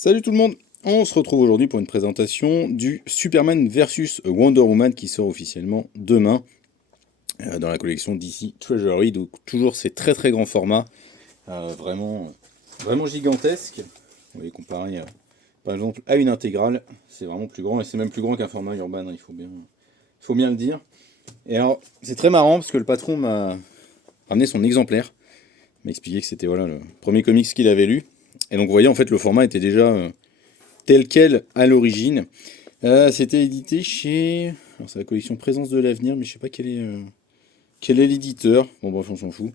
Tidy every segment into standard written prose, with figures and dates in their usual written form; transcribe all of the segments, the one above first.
Salut tout le monde! On se retrouve aujourd'hui pour une présentation du Superman versus Wonder Woman qui sort officiellement demain dans la collection DC Treasury. Donc toujours ces très très grands formats, vraiment gigantesques. Vous voyez, comparé par exemple à une intégrale, c'est vraiment plus grand et c'est même plus grand qu'un format Urban, hein, il faut bien le dire. Et alors c'est très marrant parce que le patron m'a ramené son exemplaire, m'a expliqué que c'était voilà, le premier comics qu'il avait lu. Et donc vous voyez en fait le format était déjà tel quel à l'origine. C'était édité chez... Alors c'est la collection Présence de l'avenir, mais je sais pas quel est l'éditeur. Bon bref, on s'en fout.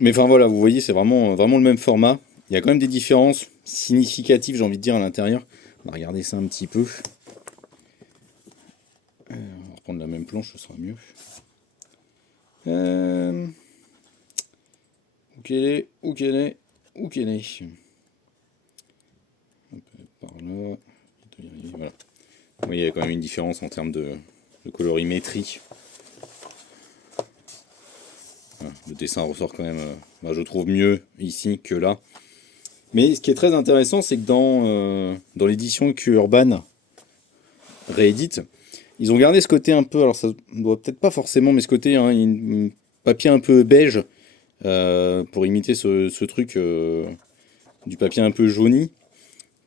Mais enfin voilà, vous voyez, c'est vraiment le même format. Il y a quand même des différences significatives, j'ai envie de dire, à l'intérieur. On va regarder ça un petit peu. On va reprendre la même planche, ce sera mieux. Où qu'elle est, où qu'elle est, où qu'elle est. Hop, par là. Voilà. Vous voyez, il y a quand même une différence en termes de colorimétrie. Voilà, le dessin ressort quand même, je trouve, mieux ici que là. Mais ce qui est très intéressant, c'est que dans l'édition que Urban réédite, ils ont gardé ce côté un peu, alors ça doit peut-être pas forcément, mais ce côté, hein, papier un peu beige, pour imiter ce truc du papier un peu jauni,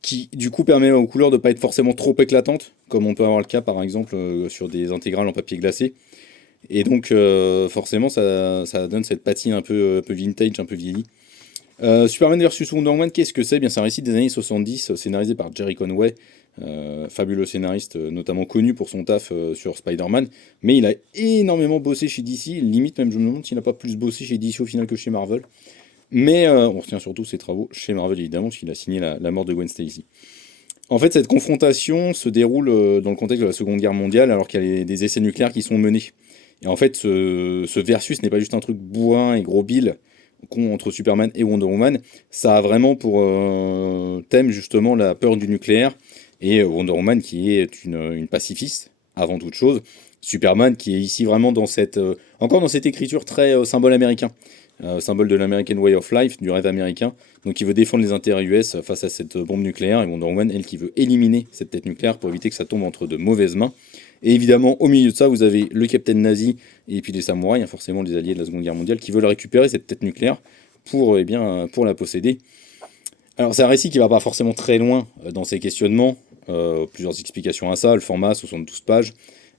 qui du coup permet aux couleurs de ne pas être forcément trop éclatantes, comme on peut avoir le cas par exemple sur des intégrales en papier glacé. Et donc forcément ça donne cette patine un peu vintage, un peu vieillie. Superman vs Wonder Woman, qu'est-ce que c'est? Bien, c'est un récit des années 70, scénarisé par Jerry Conway, fabuleux scénariste, notamment connu pour son taf sur Spider-Man. Mais il a énormément bossé chez DC, limite même je me demande s'il n'a pas plus bossé chez DC au final que chez Marvel. Mais on retient surtout ses travaux chez Marvel évidemment, parce qu'il a signé la mort de Gwen Stacy. En fait, cette confrontation se déroule dans le contexte de la Seconde Guerre mondiale, alors qu'il y a des essais nucléaires qui sont menés. Et en fait, ce versus n'est pas juste un truc bourrin et gros bill entre Superman et Wonder Woman. Ça a vraiment pour thème justement la peur du nucléaire. Et Wonder Woman qui est une pacifiste, avant toute chose. Superman qui est ici vraiment encore dans cette écriture très symbole américain. Symbole de l'American Way of Life, du rêve américain. Donc il veut défendre les intérêts US face à cette bombe nucléaire. Et Wonder Woman, elle, qui veut éliminer cette tête nucléaire pour éviter que ça tombe entre de mauvaises mains. Et évidemment, au milieu de ça, vous avez le capitaine nazi et puis les samouraïs, hein, forcément les alliés de la Seconde Guerre mondiale, qui veulent récupérer cette tête nucléaire pour la posséder. Alors c'est un récit qui va pas forcément très loin dans ses questionnements. Plusieurs explications à ça. Le format, 72 pages.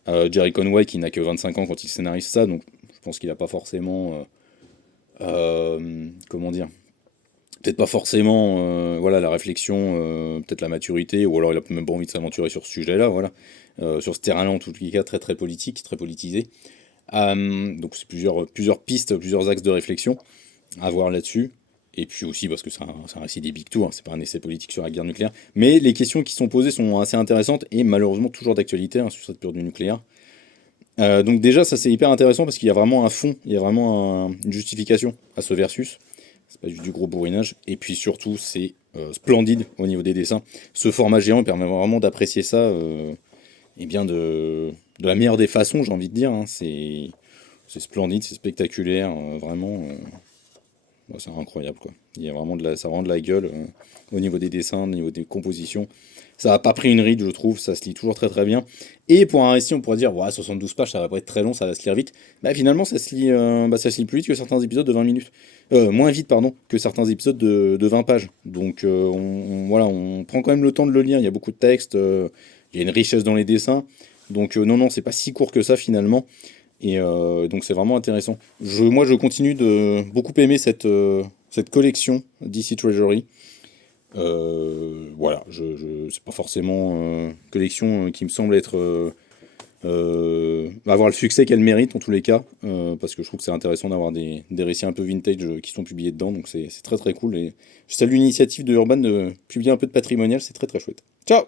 Jerry Conway qui n'a que 25 ans quand il scénarise ça, donc je pense qu'il n'a pas forcément... comment dire, peut-être pas forcément voilà, la réflexion, peut-être la maturité, ou alors il a même pas envie de s'aventurer sur ce sujet-là, voilà. Sur ce terrain-là, en tout cas, très très politique, très politisé. Donc c'est plusieurs pistes, plusieurs axes de réflexion à voir là-dessus. Et puis aussi parce que c'est un récit des Big Two, hein, c'est pas un essai politique sur la guerre nucléaire. Mais les questions qui sont posées sont assez intéressantes et malheureusement toujours d'actualité, hein, sur cette peur du nucléaire. Donc déjà, ça c'est hyper intéressant parce qu'il y a vraiment un fond, il y a vraiment une justification à ce versus. C'est pas juste du gros bourrinage. Et puis surtout, c'est splendide au niveau des dessins. Ce format géant permet vraiment d'apprécier ça et bien de la meilleure des façons, j'ai envie de dire, hein. C'est splendide, c'est spectaculaire, vraiment. Ouais, c'est incroyable quoi. Il y a vraiment ça rend de la gueule au niveau des dessins, au niveau des compositions. Ça n'a pas pris une ride, je trouve, ça se lit toujours très très bien. Et pour un récit, on pourrait dire, ouais, 72 pages, ça va pas être très long, ça va se lire vite. Bah finalement, ça se lit plus vite que certains épisodes de 20 minutes. Moins vite, pardon, que certains épisodes de 20 pages. Donc voilà, on prend quand même le temps de le lire, il y a beaucoup de textes, il y a une richesse dans les dessins. Donc non, c'est pas si court que ça finalement. Et donc c'est vraiment intéressant. Moi, je continue de beaucoup aimer cette collection DC Treasury. Voilà, c'est pas forcément une collection qui me semble avoir le succès qu'elle mérite en tous les cas, parce que je trouve que c'est intéressant d'avoir des récits un peu vintage qui sont publiés dedans, donc c'est très très cool. Et je salue l'initiative de Urban de publier un peu de patrimonial, c'est très très chouette. Ciao!